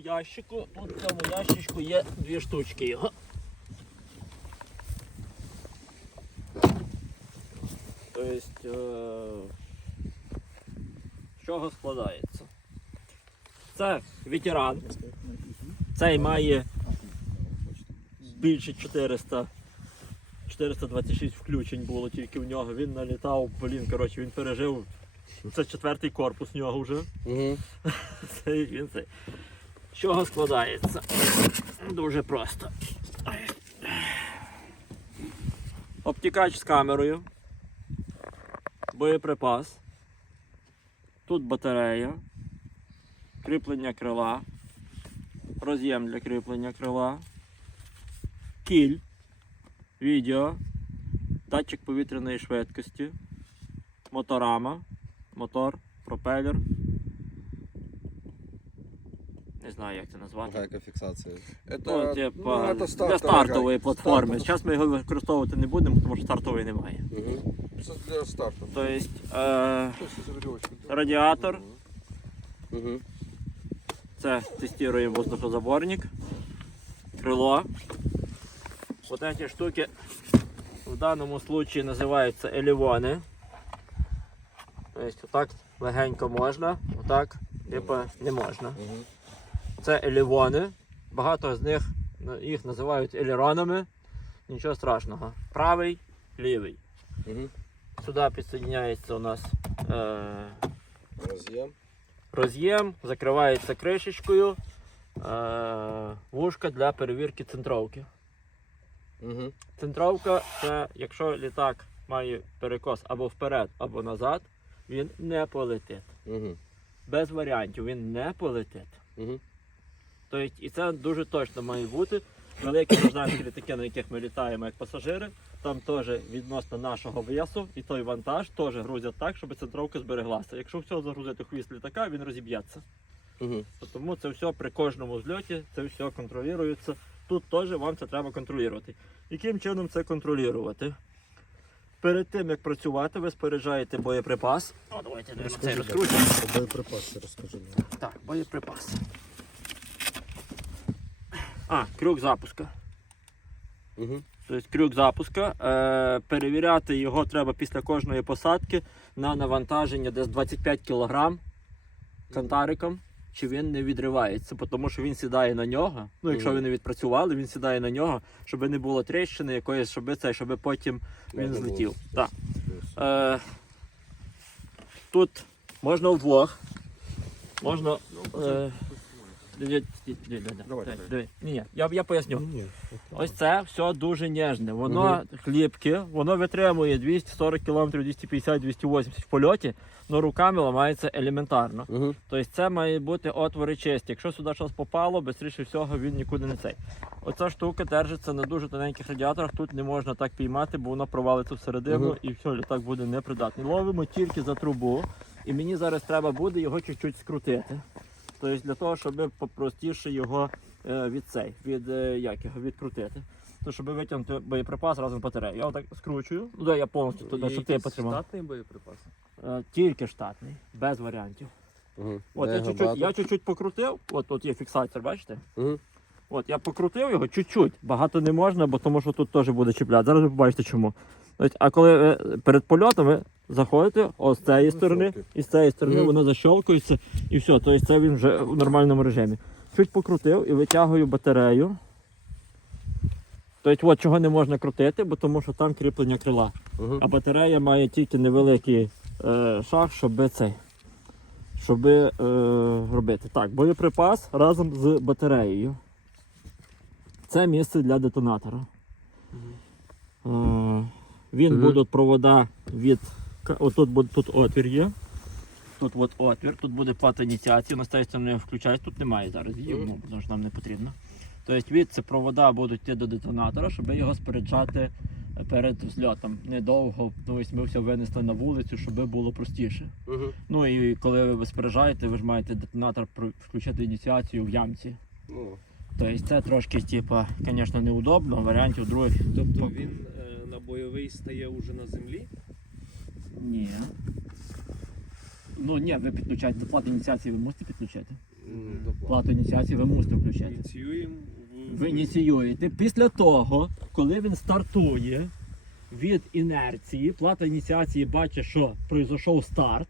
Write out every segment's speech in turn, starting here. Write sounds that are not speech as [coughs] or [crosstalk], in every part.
ящику. Тут в цьому ящичку є дві штучки його. Тобто, е, з чого складається? Це ветеран. Цей має більше 400. 426 включень було тільки в нього. Він налітав, блін, коротше, він пережив. Це четвертий корпус в нього вже. Угу. [laughs] Це він цей. Чого складається? Дуже просто. Обтікач з камерою. Боєприпас. Тут батарея. Кріплення крила. Роз'єм для кріплення крила. Кіль. Відео. Датчик повітряної швидкості. Моторама. Мотор, пропелер Не знаю, як це назвати. Гайка фіксація. Это, Ну, типа, ну, это для стартовая стартової гайка. платформи. Стартовая. Зараз ми його використовувати не будемо, тому що стартової немає. Угу. Це для старту. Тобто е, Щось із веревочки. радіатор, Угу. це тестуємо воздухозаборник, крило. Вот эти штуки в даному случаї називаються елівони. Тобто отак легенько можна, отак типа не можна. Угу. Це елівони. Багато з них ну, їх називають елеронами. Нічого страшного. Правий, лівий. Угу. Сюди підсоединяється у нас е, Роз'єм. роз'єм, закривається кришечкою. Е, вушка для перевірки центровки. Угу. Центровка це якщо літак має перекос або вперед, або назад, він не полетить. Угу. Без варіантів він не полетить. Угу. Тобто, і це дуже точно має бути. Великі гражданські літаки, на яких ми літаємо як пасажири, там теж відносно нашого весу і той вантаж теж грузять так, щоб центровка збереглася. Якщо все загрузити хвіст літака, він розіб'ється. Угу. Тому це все при кожному зльоті, це все контролюється. Тут теж вам це треба контролювати. Яким чином це контролювати? Перед тим як працювати, ви споряджаєте боєприпас. О, давайте наверно, цей розкручуємо. Боєприпаси розкажи. Так, боєприпас. А, крюк запуска. Угу. Тобто крюк запуска. Е, перевіряти його треба після кожної посадки на навантаження десь 25 кг кантариком, чи він не відривається, тому що він сідає на нього. Ну, якщо ви не відпрацювали, він сідає на нього, щоб не було тріщини якоїсь, щоб це, щоб потім він злетів. Так. Е, тут можна вдвох. Можна. Е, Давай, давай. Ні, ні, я, я поясню. Ні. Ось це все дуже ніжне. Воно хлібке, воно витримує 240 км, 250, 280 в польоті, але руками ламається елементарно. Угу. Тобто це має бути отвори чисті. Якщо сюди щось попало, швидше всього він нікуди не цей. Оця штука держиться на дуже тоненьких радіаторах. Тут не можна так піймати, бо воно провалиться всередину Мгм. і все, літак буде непридатний. Ловимо тільки за трубу, і мені зараз треба буде його чуть-чуть скрутити. Тобто для того, щоб попростіше його е, від цей, від е, як його відкрутити. То щоб витягнути боєприпас разом з батареєю. Я отак скручую. Ну да, я повністю туди, щоб ти потримав. Штатний боєприпас? Е, тільки штатний, без варіантів. Угу. От я чуть-чуть, я чуть-чуть покрутив, от тут є фіксатор, бачите? Угу. От я покрутив його чуть-чуть. Багато не можна, бо тому що тут теж буде чіпляти. Зараз ви побачите чому. А коли ви перед польотом ви заходите ось з цієї сторони і з цієї сторони воно защолкується і все. Тобто це він вже в нормальному режимі. Чуть покрутив і витягую батарею. Тобто, от чого не можна крутити, бо тому що там кріплення крила. Угу. А батарея має тільки невеликий е, шаг, щоб цей. Щоб е, робити. Так, боєприпас разом з батареєю. Це місце для детонатора. Е, він Мгм. будуть провода від. Отут буде тут отвір є. Тут от отвір, тут буде плата ініціації, на цієї сторони включається, тут немає зараз її, ну, тому що нам не потрібно. Тобто від це провода будуть йти до детонатора, щоб його споряджати перед взльотом. Недовго, тобто ми все винесли на вулицю, щоб було простіше. Угу. Ну і коли ви споряджаєте, ви ж маєте детонатор включити ініціацію в ямці. Ну, Тобто це трошки, типа, звісно, неудобно, варіантів других. Тобто він е, на бойовий стає уже на землі? Ні. Ну ні, ви підключаєте до плати ініціації, ви можете підключити. Плату ініціації ви мусите включити. Ініціюємо в Ви ініціюєте. Після того, коли він стартує від інерції, плата ініціації бачить, що пройшов старт.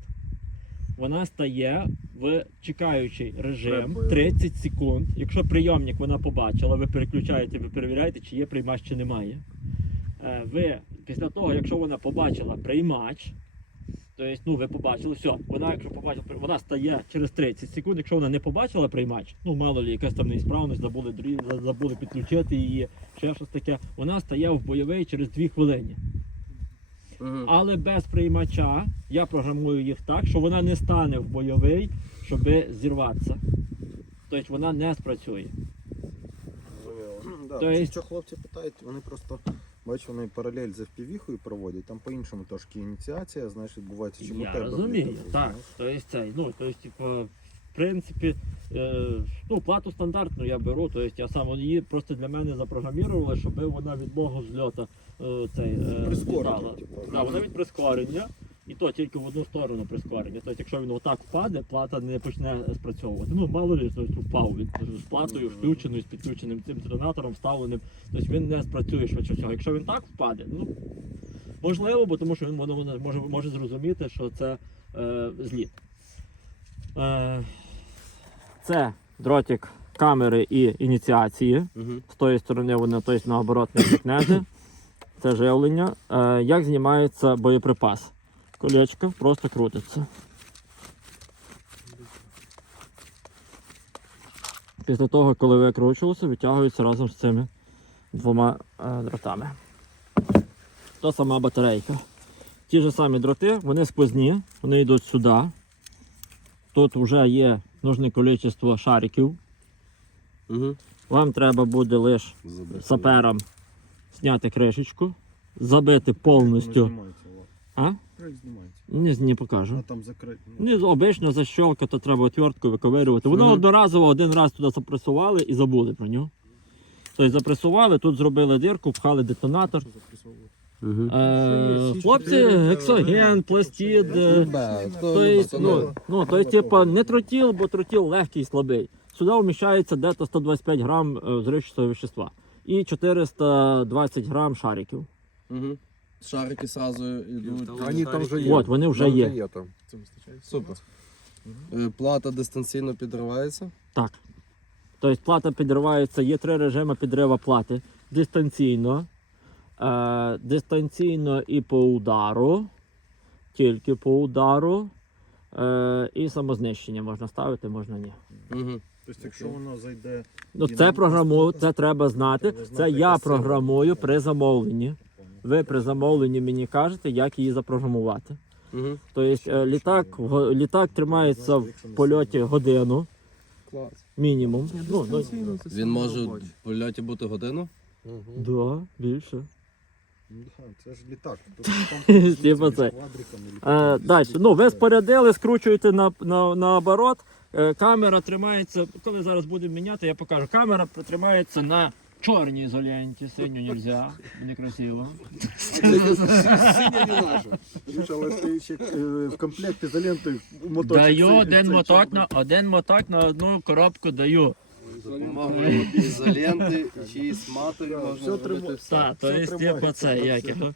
Вона стає в чекаючий режим 30 секунд. Якщо прийомник вона побачила, ви переключаєте, ви перевіряєте, чи є приймач, чи немає. Е, Ви після того, якщо вона побачила приймач, тобто, ну ви побачили, все, вона, якщо побачила, вона стає через 30 секунд. Якщо вона не побачила приймач, ну мало лі якась там неісправність, забули забули підключити її, ще щось таке, вона стає в бойовий через 2 хвилини. Мгм. Але без приймача я програмую їх так, що вона не стане в бойовий, щоб зірватися. Тобто вона не спрацює. Да, То що хлопці питають, вони просто бачу, вони паралель з FPV-хою проводять, там по-іншому трошки ініціація, знаєш, відбувається, чому Я тебе. розумію, так. Цей, ну, тобто, типу, в принципі, е, ну, плату стандартну я беру, тобто я сам її просто для мене запрограмували, щоб вона від мого зльоту е, цей, е, Прискорення, типу. Да, вона від прискорення, і то тільки в одну сторону прискорення. Тобто, якщо він отак впаде, плата не почне спрацьовувати. Ну, мало ли, тобто, впав він з платою включеною, з підключеним цим детонатором, вставленим. Тобто він не спрацює швидше всього. Якщо він так впаде, ну можливо, бо тому що він воно, воно може, може зрозуміти, що це е, зліт. Е, це дротик камери і ініціації. Мгм. З тої сторони воно тобто, наоборот не зіткнете. Це живлення. Е, як знімається боєприпас? Колечко просто крутиться. Після того, коли викручувалося, витягується разом з цими двома е, дротами. Та сама батарейка. Ті ж самі дроти, вони сквозні, вони йдуть сюди. Тут вже є нужне кількість шариків. Мгм. Вам треба буде лише саперам зняти кришечку, забити повністю. А? Крик знімається. Ні, не А там закрито. Ні, обично защолка, то треба отверткою виковирювати. Воно Мгм. одноразово один раз туди запресували і забули про нього. Тобто запресували, тут зробили дирку, пхали детонатор. Мгм. Е, хлопці, гексоген, пластид. е, то не есть, ну, ну, то есть, типа, не тротіл, бо тротіл легкий і слабий. Сюди вміщається дето 125 грам е, вещества і 420 грам шариків. Мгм. Шарики сразу йдуть. Вони там вже є. От, вони вже Там є. там. Супер. Е, Плата дистанційно підривається. Так. Тобто плата підривається, є три режими підрива плати. Дистанційно, е, дистанційно і по удару, тільки по удару. Е, і самознищення можна ставити, можна ні. Мгм. Тобто, якщо воно зайде, Ну, І це нам програму, це треба знати. треба знати, Це я яка програмую при замовленні. Ви при замовленні мені кажете, як її запрограмувати. Мгм. Тобто е, літак, літак тримається в польоті годину Клас. мінімум. Ну, ну, Він може в польоті бути годину? да, більше. Це ж літак. [laughs] Типа це. Е, далі. Ну, ви спорядили, скручуєте на, на, наоборот. Е, камера тримається, коли зараз будемо міняти, я покажу. Камера тримається на чорній ізоленті, синю нельзя, некрасиво. Синя не наша. Слушай, ще е, в комплекті з ізолентою моточок. Даю цей- один цей моток чорний. на один моток на одну коробку даю. Ізоленти чи з матері можна все зробити тримає. все. Так, то є тримається, типу це так, як все. його.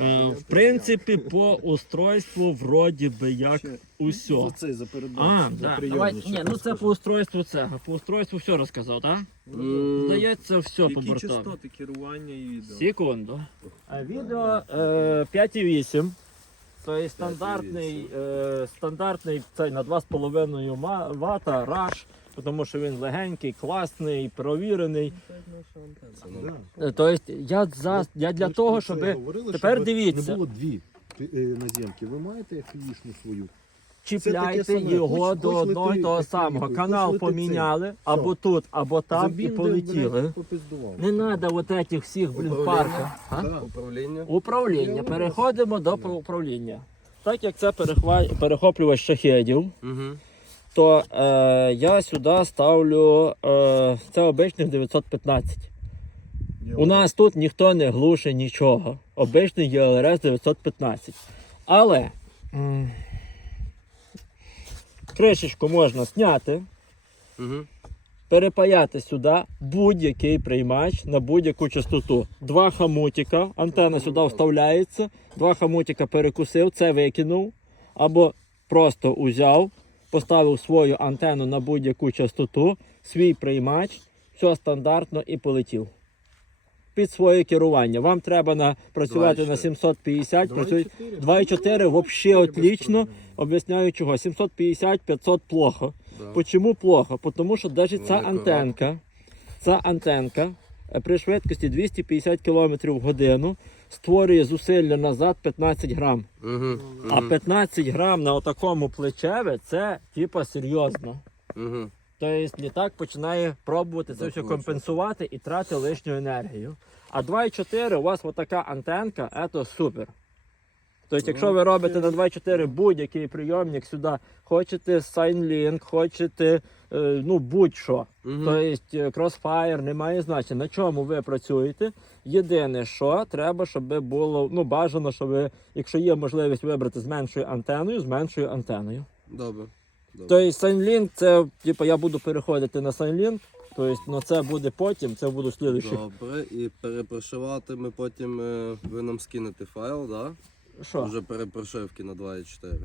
Е, В принципі, по устройству вроді би як усьо. За цей, за передачу. А, за да. Давай, ні, ну це по устройству це. По устройству все розказав, так? М, Здається, все по Які бортам. частоти керування і відео? Секунду. А відео е, 5,8. Тобто стандартний, е, стандартний цей на 2,5 ма- вата раш, тому що він легенький, класний, провірений. Тобто я, за, я для Ви того, щоб говорили, тепер дивіться. Не було дві е, наземки. Ви маєте FPV-шну свою? чіпляйте його Хоч- до одного і того самого. Канал поміняли цей. або тут, або там і полетіли. Не треба от этих всіх блін, парках. А? Да. Управління. Управління. Переходимо до управління. Так як це перехва- перехоплювач шахедів, Мгм. То е, я сюди ставлю е, це обичних 915. Я У нас тут ніхто не глушить нічого. Обичний ЄЛРС 915. Але м, кришечку можна зняти. Угу. перепаяти сюди будь-який приймач на будь-яку частоту. Два хамутика, антенна сюди вставляється, два хамутика перекусив, це викинув, або просто узяв, поставив свою антенну на будь-яку частоту, свій приймач, все стандартно і полетів. Під своє керування. Вам треба на, працювати на 2,4. 750, працюють 2,4 взагалі отлично. Об'ясняю чого. 750, 500 плохо. Да. Почему плохо? Тому що навіть ця антенка, ця антенка при швидкості 250 км в годину створює зусилля назад 15 грам. Угу. А 15 грам на отакому плечеві це типа серйозно. Угу. Тобто літак починає пробувати це все компенсувати і тратити лишню енергію. А 2,4 у вас отака антенка, це супер. Тобто, якщо ви робите на 2,4 будь-який прийомник сюди, хочете SignLink, хочете е, ну, будь-що. Угу. Тобто е, Crossfire немає значення, на чому ви працюєте. Єдине, що треба, щоб було ну, бажано, щоб ви, якщо є можливість вибрати з меншою антеною, з меншою антеною. Добре. Тобто SignLink, це типу, я буду переходити на SignLink, тобто, ну, це буде потім, це буду слідуючи. Добре, і перепрошивати ми потім е, ви нам скинете файл, да? Що? Вже перепрошивки на 2.4.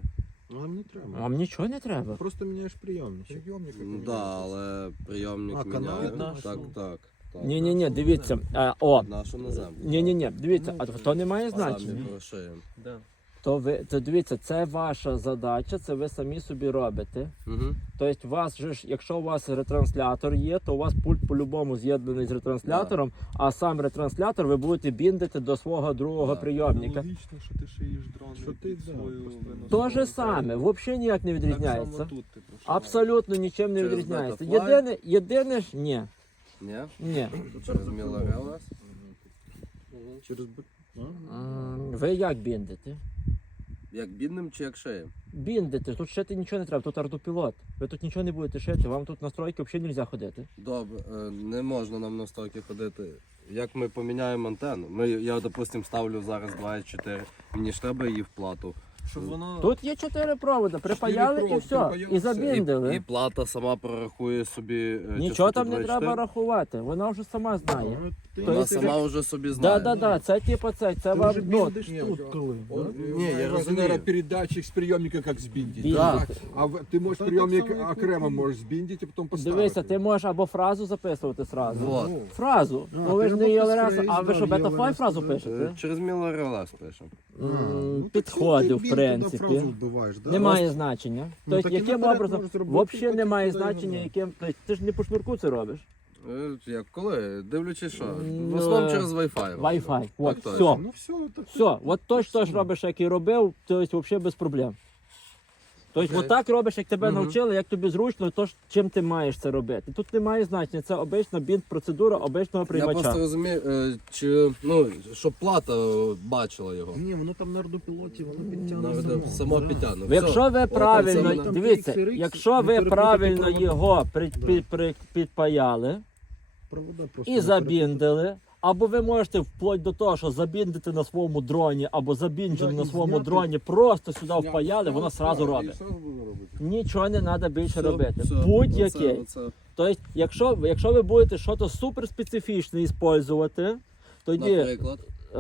Нам не треба. Вам нічого не треба. Просто міняєш прийомничок. Ну да, але прийомник А, канал міняє. від нашого. Так, так. так. Ні, ні, ні, дивіться. О, Нашу на землю. ні, ні, ні, дивіться, а то не має Самі значення. прошиємо. Да. То ви то дивіться, це ваша задача, це ви самі собі робите. Угу. Тобто, у вас же ж, якщо у вас ретранслятор є, то у вас пульт по-любому з'єднаний з ретранслятором, а сам ретранслятор ви будете біндити до свого другого Да. прийомника. Логічно, що ти шиєш дрон Що ти, свою То же саме, взагалі ніяк не Так відрізняється. само тут. Абсолютно нічим не Через відрізняється. Єдине, єдине ж ні. Ні? Ні. Через Міларелес? Через б- А? М, Ви як біндите? Як бідним чи як шиєм? Біндите, тут шити нічого не треба, тут артопілот. Ви тут нічого не будете шити, вам тут настройки взагалі не можна ходити. Добре, е, не можна нам на стойки ходити. Як ми поміняємо антенну? Ми, я, допустимо, ставлю зараз 2,4. Мені ж треба її в плату. Щоб воно Тут є чотири проводи, припаяли і проводи, все. припаяли, І все. забіндили. І, і плата сама прорахує собі. е, Нічого частоту там не 24. треба рахувати, вона вже сама знає. Ну, ти Вона есть- сама вже собі Да, знає. да, да, це типу це, це Ти вам вже ну, біндиш Ні, тут коли. Да? Не, я разумею. передатчик с приемника как сбиндить. Да. А в- ты можешь Так приемник так само, як окремо і- можешь сбиндить, а потом поставить. Дивися, ти можеш або фразу записувати сразу. Вот. Фразу. А, ну ви ти ж ж не ЄЛРС, а ви що, бетафлай ELRS, фразу да. пишете? Е, Через Міларелес пишемо. Ну, Підходив, в принципі. фразу вбиваєш, да? Немає значення. Ну, тобто, так і яким наперед образом, можеш зробити, взагалі потім немає туди значення, назад. яким. Тобто, ти ж не по шнурку це робиш. Е, Як коли? Дивлячись що? Ну, В основному е, через Wi-Fi. Wi-Fi. От, точно. все. Ну все, так Все, от точно ж робиш, як і робив, тобто взагалі без проблем. Тобто, Окей. от так робиш, як тебе Мгм. навчили, як тобі зручно, то чим ти маєш це робити. Тут немає значення, це обична бінт-процедура обичного Я просто розумію, е, чи ну, щоб плата е, бачила його. Ні, воно там на ардопілоті, воно підтягне Навіть само. підтягне. Якщо ви правильно, мене- дивіться, Там якщо ви правильно його при, Да. підпаяли Провода і забіндили, або ви можете вплоть до того, що забіндити на своєму дроні, або забінджили Да, на своєму зняти. дроні, просто сюди впаяли, воно сразу робить. Нічого не треба більше Все, робити. Будь-який. Тобто, якщо, якщо ви будете щось суперспецифічне використовувати, тоді Наприклад. е,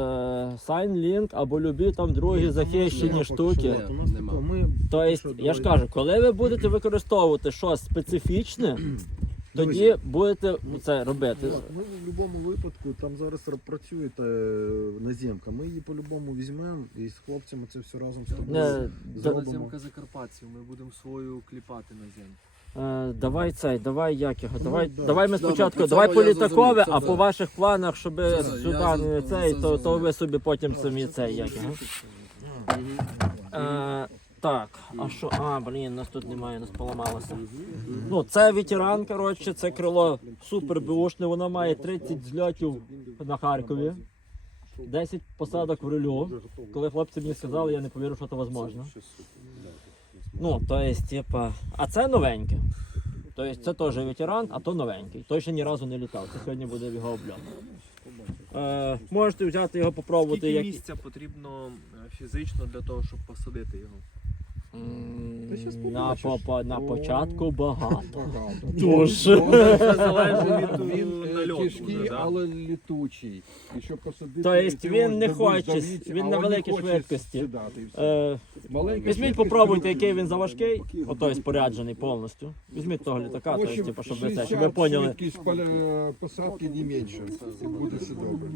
SignLink або любі там другі Ні, захищені нема штуки. Тобто, я ж кажу, коли ви будете використовувати щось специфічне, тоді Друзі. будете це робити. Ми в будь-якому випадку там зараз працює та, е, наземка. Ми її по-любому візьмемо і з хлопцями це все разом з тобою Не, да- зробимо. Наземка Закарпатців, ми будемо свою кліпати на землю. Е, давай цей, давай як його. Ну, Давай, да. давай ми Добре, спочатку, по давай цьому по я літакове, зрозумів, це а да. по ваших планах, щоб сюди я не за- цей, це то, то зрозумів. ви собі потім самі цей як його. Е, так, а що? А, блін, нас тут немає, нас поламалося. Ну, це ветеран, коротше, це крило супер беушне, воно має 30 зльотів на Харкові, 10 посадок в релю. Коли хлопці мені сказали, я не повірив, що це можливо. Ну, то є, типа. А це новеньке. Тобто це теж ветеран, а то новенький. Той ще ні разу не літав. Це сьогодні буде його обльот. Е, можете взяти його попробувати. Скільки Як... місця потрібно е, фізично для того, щоб посадити його? На, по, по- на початку багато. Багато. [laughs] Дуже. Це залежить від е, е, нальоту тяжкий, вже, да? але літучий. І щоб посадити, То есть ти він можеш не дадуть хоче, він а на великій швидкості. сідати і все. Е, Маленька Візьміть, швидкість попробуйте, який він заважкий, отой споряджений повністю. Візьміть того літака, то есть, типу, щоб ви це, щоб ви 60 поняли. Швидкість поля- посадки не менше. Буде все добре.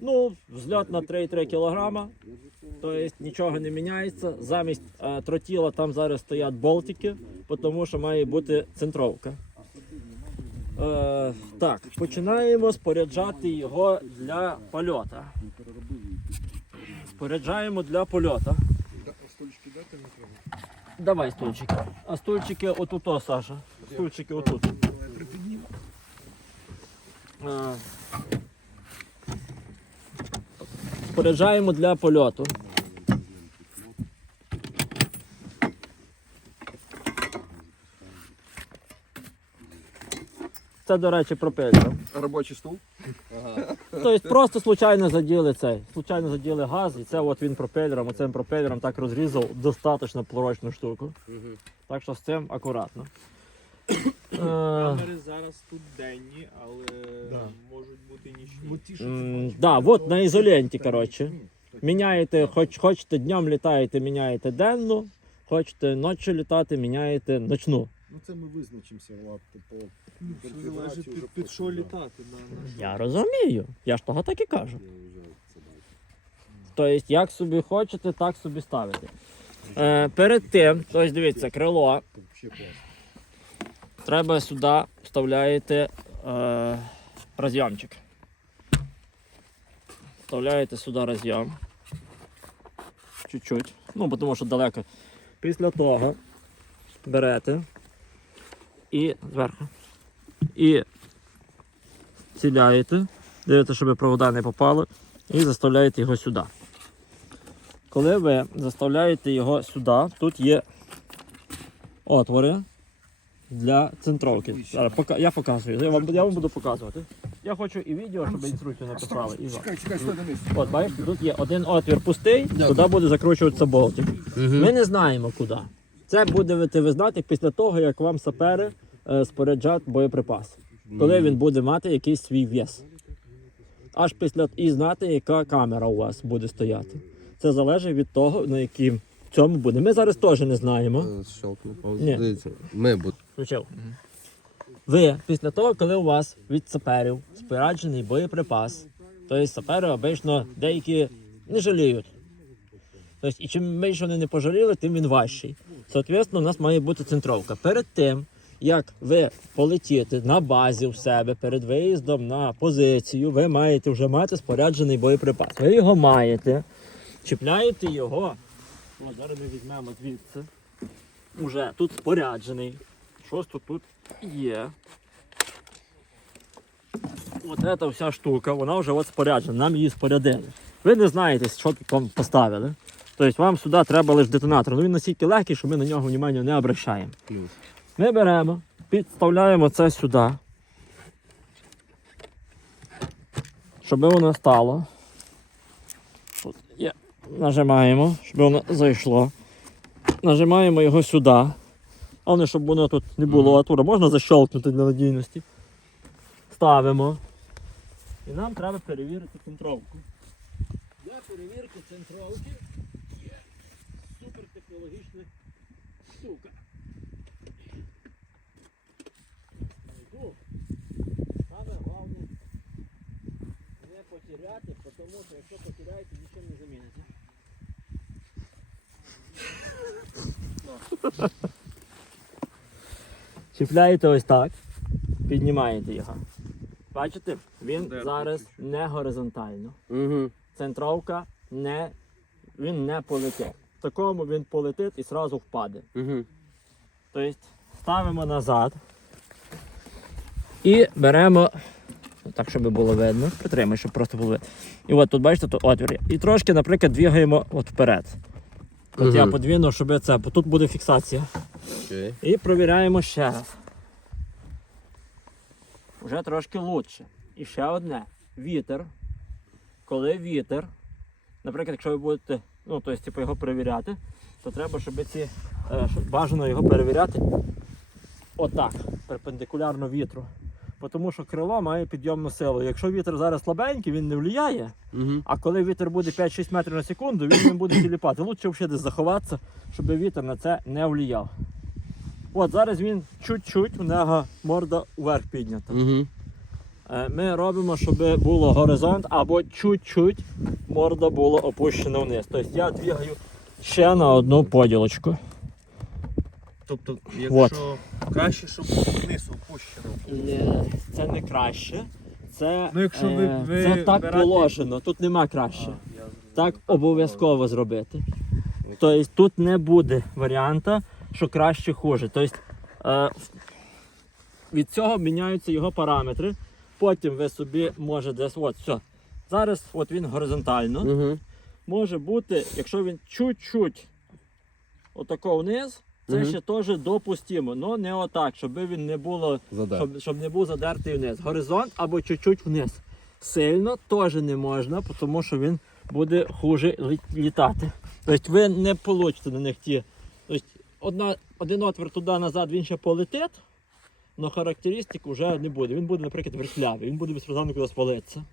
Ну, взльот на 3,3 кг. Тобто нічого не міняється. Замість е, тротіла там зараз стоять болтики, тому що має бути центровка. Е, так, починаємо споряджати його для польоту. Споряджаємо для польоту. Давай стульчики. А стульчики отут, Саша. Стульчики отут. Е, споряджаємо для польоту. Це, до речі, пропелер. Робочий стул? Тобто просто случайно заділи цей. Случайно заділи газ, і це от він пропелером, оцим пропелером так розрізав достатньо прочну штуку. Так що з цим акуратно. Е, Камери зараз тут денні, але Да. можуть бути нічні. м, Да, от на ізоленті, коротше. Міняєте, хоч хочете днем літаєте, міняєте денну, хочете ночі літати, міняєте ночну. Ну це ми визначимося, Влад, по Ну, Все залежить під, під що літати. На, на... Я розумію. Я ж того так і кажу. Тобто, як собі хочете, так собі ставите. Е, перед тим, тобто, дивіться, крило. Треба сюди вставляєте е, розйомчик. Вставляєте сюди розйом. Чуть-чуть. Ну, тому що далеко. Після того берете і зверху. І ціляєте, дивите, щоб провода не попали, і заставляєте його сюди. Коли ви заставляєте його сюди, тут є отвори для центровки. Зараз пока- Я показую, я вам, я вам буду показувати. Я хочу і відео, щоб інструкцію написали. І вам. Чекай, чекай, стой на місці. От, бачите, тут є один отвір пустий, туди буде закручуватися болтик. Ми не знаємо куди. Це будете ви знати після того, як вам сапери е, споряджать боєприпас. Коли він буде мати якийсь свій вес. Аж після і знати, яка камера у вас буде стояти. Це залежить від того, на яким цьому буде. Ми зараз теж не знаємо. Е, Щелкну Ні. Дивіться, ми Включив. Ви після того, коли у вас від саперів споряджений боєприпас, тобто сапери обично деякі не жаліють. Тобто, і чим менше вони не пожаліли, тим він важчий. Соответственно, у нас має бути центровка. Перед тим, як ви полетіти на базі в себе перед виїздом на позицію, ви маєте вже мати споряджений боєприпас. Ви його маєте, чіпляєте його. О, зараз ми візьмемо звідси. Уже тут споряджений. Щось тут, тут є. От ця вся штука, вона вже от споряджена, нам її спорядили. Ви не знаєте, що тут вам поставили. Тобто вам сюди треба лише детонатор. Ну він настільки легкий, що ми на нього внимання не обращаємо. Ми беремо, підставляємо це сюди. Щоб воно стало. Нажимаємо, щоб воно зайшло. Нажимаємо його сюди. А не щоб воно тут не було атура. Можна защелкнути для надійності. Ставимо. І нам треба перевірити центровку. Для перевірки центровки є супертехнологічна штука. Саме головне не потеряти, тому що якщо потеряєте, нічим не заміните. Чіпляєте ось так, піднімаєте його. Бачите, він зараз не горизонтально. Центровка не, він не полетить. В такому він полетить і одразу впаде. Тобто ставимо назад і беремо, так, щоб було видно, притримай, щоб просто було видно. І от тут бачите, тут отвір. І трошки, наприклад, двігаємо от вперед. От я подвину, щоб це, бо тут буде фіксація. Окей. І провіряємо ще раз. Вже трошки лучше. І ще одне. Вітер. Коли вітер, наприклад, якщо ви будете ну, тобто, типу, його перевіряти, то треба, щоб ці е, щоб бажано його перевіряти отак, перпендикулярно вітру. Тому що крило має підйомну силу. Якщо вітер зараз слабенький, він не влияє. Угу. А коли вітер буде 5-6 метрів на секунду, він не буде тіліпати. Лучше взагалі десь заховатися, щоб вітер на це не влияв. От зараз він чуть-чуть, у нього морда вверх піднята. Угу. Ми робимо, щоб було горизонт або чуть-чуть морда була опущена вниз. Тобто я двигаю ще на одну поділочку. Тобто, Вот. якщо краще, щоб вниз опущено. Ні, Це не краще. Це, Ну, якщо ви- е, ви це так берете- положено, тут нема краще. зрозумів. Так обов'язково зробити. Тобто тут не буде варіанта, що краще хуже. Тобто е, від цього міняються його параметри. Потім ви собі може десь, от, все. Зараз от він горизонтально. Угу. Може бути, якщо він чуть-чуть отако вниз, це ще теж допустимо. але не отак, щоб він не було щоб, щоб не був задертий вниз. Горизонт або чуть-чуть вниз. Сильно теж не можна, тому що він буде хуже літати. Тобто ви не получите на них ті. Тобто одна, один отвір туди-назад він ще полетить, але характеристик вже не буде. Він буде, наприклад, верхлявий, він буде без перестанку кудись валитися.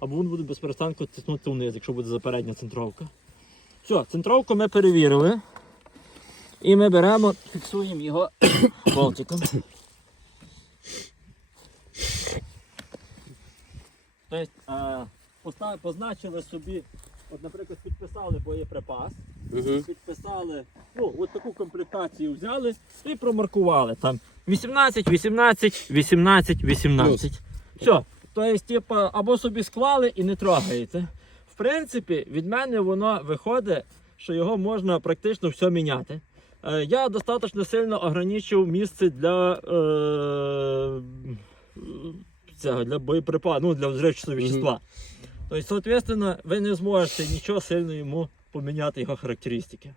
Або він буде без перестанку тиснути вниз, якщо буде запередня центровка. Все, центровку ми перевірили. І ми беремо, фіксуємо його [coughs] болтиком. Тобто, позначили собі, от, наприклад, підписали боєприпас, Угу. підписали, ну, от таку комплектацію взяли і промаркували там 18, 18, 18, 18. Все. Тобто, типу, або собі склали і не трогаєте. В принципі, від мене воно виходить, що його можна практично все міняти. Е, Я достатньо сильно ограничив місце для, е, цього, для боєприпасу, ну, для взривчатого вещества. Тобто, соответственно, ви не зможете нічого сильно йому поміняти його характеристики.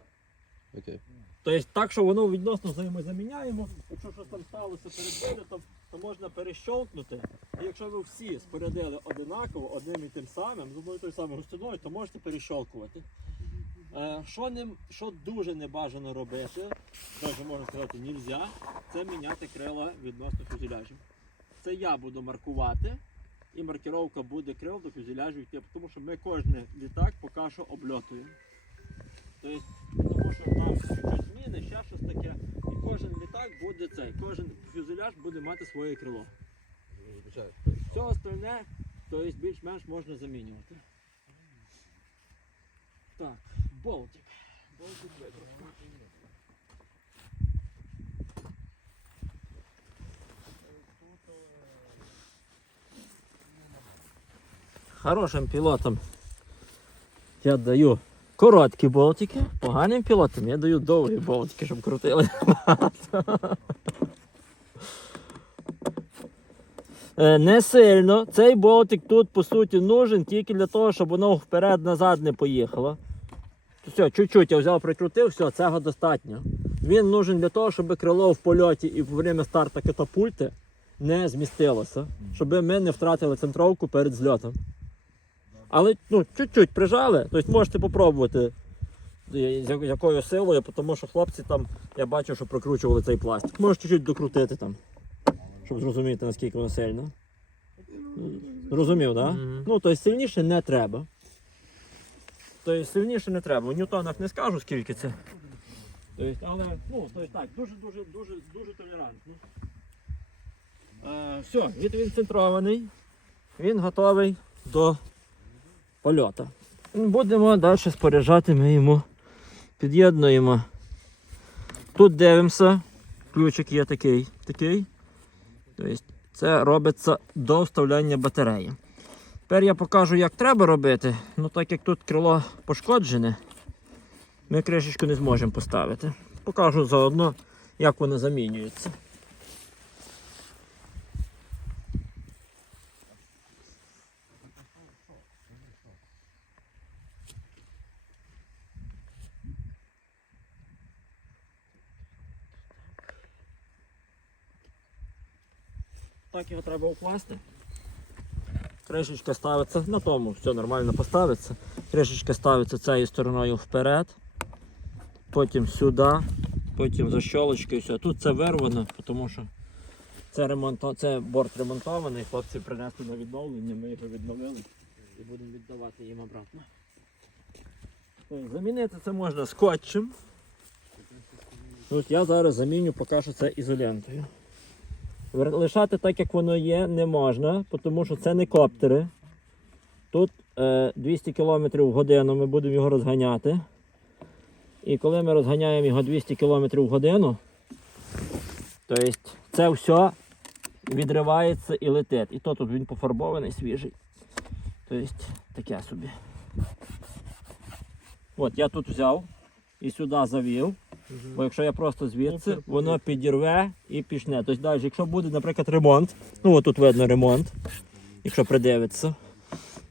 Окей. Тобто так, що воно відносно взаємозаміняємо. Якщо щось там сталося перед вилітом, то можна перещолкнути. І якщо ви всі спорядили одинаково, одним і тим самим, з одною тою самою густиною, то можете перещолкувати. Е, що, не, що дуже не бажано робити, навіть можна сказати, нельзя, це міняти крила відносно фюзеляжів. Це я буду маркувати, і маркировка буде крил до фюзеляжів йти, тому що ми кожен літак поки що обльотуємо. Тобто, тому що там чуть-чуть зміни, ще щось таке. І кожен літак буде цей, кожен фюзеляж буде мати своє крило. Все остальне, тобто більш-менш можна замінювати. Так, болтик. Болтик вибрав. Хорошим пілотам я даю короткі болтики, поганим пілотам я даю довгі болтики, щоб крутили. [laughs] Е, Не сильно. Цей болтик тут по суті нужен тільки для того, щоб воно вперед-назад не поїхало. Все, чуть-чуть я взяв, прикрутив, все, цього достатньо. Він нужен для того, щоб крило в польоті і во время старту катапульти не змістилося, щоб ми не втратили центровку перед зльотом. Але ну, чуть-чуть прижали, тобто можете попробувати е, з якою силою, тому що хлопці там, я бачу, що прокручували цей пластик. Можеш чуть-чуть докрутити там, щоб зрозуміти, наскільки воно сильно. Зрозумів, так? Да? Мгм. Ну, тобто сильніше не треба. Тобто сильніше не треба. У ньютонах не скажу, скільки це. Тобто, але, ну, тобто так, дуже-дуже дуже, толерантно. Е, все, він відцентрований. Він готовий до польоту. Будемо далі споряджати, ми йому під'єднуємо. Тут дивимося, ключик є такий. такий. Тобто це робиться до вставляння батареї. Тепер я покажу, як треба робити. Ну так як тут крило пошкоджене, ми кришечку не зможемо поставити. Покажу заодно, як воно замінюється. Так його треба укласти. Кришечка ставиться на тому, все нормально поставиться. Кришечка ставиться цією стороною вперед. потім сюди, потім защолочки і все. Тут це вирвано, тому що це, ремонто... це борт ремонтований, хлопці принесли на відновлення, ми його відновили і будемо віддавати їм обратно. Замінити це можна скотчем. От я зараз заміню поки це ізолентою. Лишати так, як воно є, не можна, тому що це не коптери. Тут е, 200 км в годину ми будемо його розганяти. І коли ми розганяємо його 200 км в годину, то есть це все відривається і летить. І то тут він пофарбований, свіжий. Тобто таке собі. От я тут взяв і сюди завів. Бо якщо я просто звідси, воно підірве і пішне. Тобто, далі, якщо буде, наприклад, ремонт, ну от тут видно ремонт, якщо придивиться,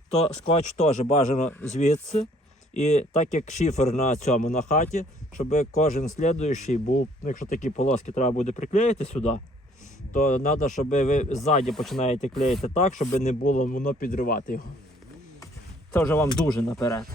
то скотч теж бажано звідси. І так як шифер на цьому на хаті, щоб кожен слідуючий був, ну, якщо такі полоски треба буде приклеїти сюди, то треба, щоб ви ззаді починаєте клеїти так, щоб не було воно підривати його. Це вже вам дуже наперед.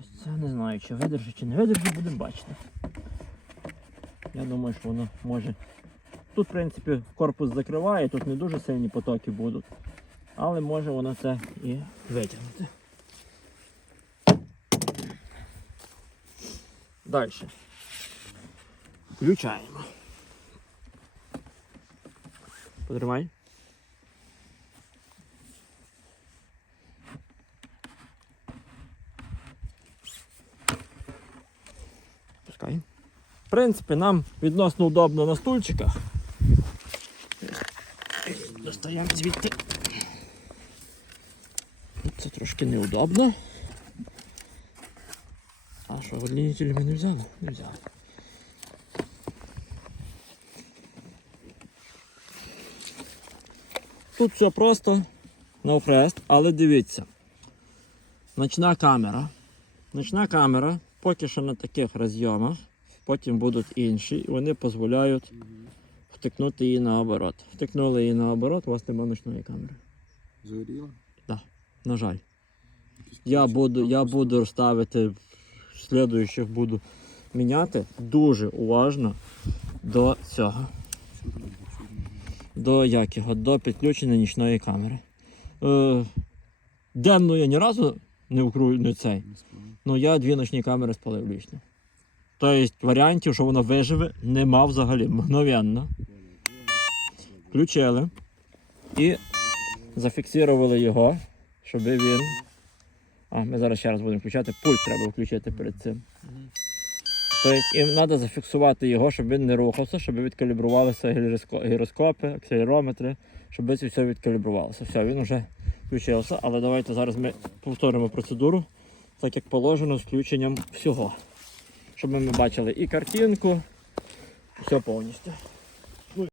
Ось Це не знаю, чи видержить, чи не видержить, будемо бачити. Я думаю, що воно може. Тут, в принципі, корпус закриває, тут не дуже сильні потоки будуть. Але може воно це і витягнути. Далі. Включаємо. Потримай. В принципі, нам відносно удобно на стульчиках. Достаємо звідти. Це трошки неудобно. А що, удлінителі ми не взяли? Не взяли. Тут все просто навхрест, але дивіться. Ночна камера. Ночна камера поки що на таких розйомах, потім будуть інші, і вони дозволяють втикнути її наоборот. Втикнули її наоборот, у вас немає ночної камери. Згоріло? На жаль. Я буду, я буду ставити, слідуючих буду міняти дуже уважно до цього. До як його? До підключення нічної камери. Е, денну я ні разу не вкрую не цей. Ну я дві ночні камери спалив лічно. Тобто варіантів, що воно виживе, нема взагалі. Мгновенно. Включили і зафіксували його, щоб він. А, ми зараз ще раз будемо включати. Пульт треба включити перед цим. Тобто їм треба зафіксувати його, щоб він не рухався, щоб відкалібрувалися гіроскопи, акселерометри, щоб це все відкалібрувалося. Все, він вже включився, але давайте зараз ми повторимо процедуру, так як положено, з включенням всього. Щоб ми бачили і картинку, все повністю.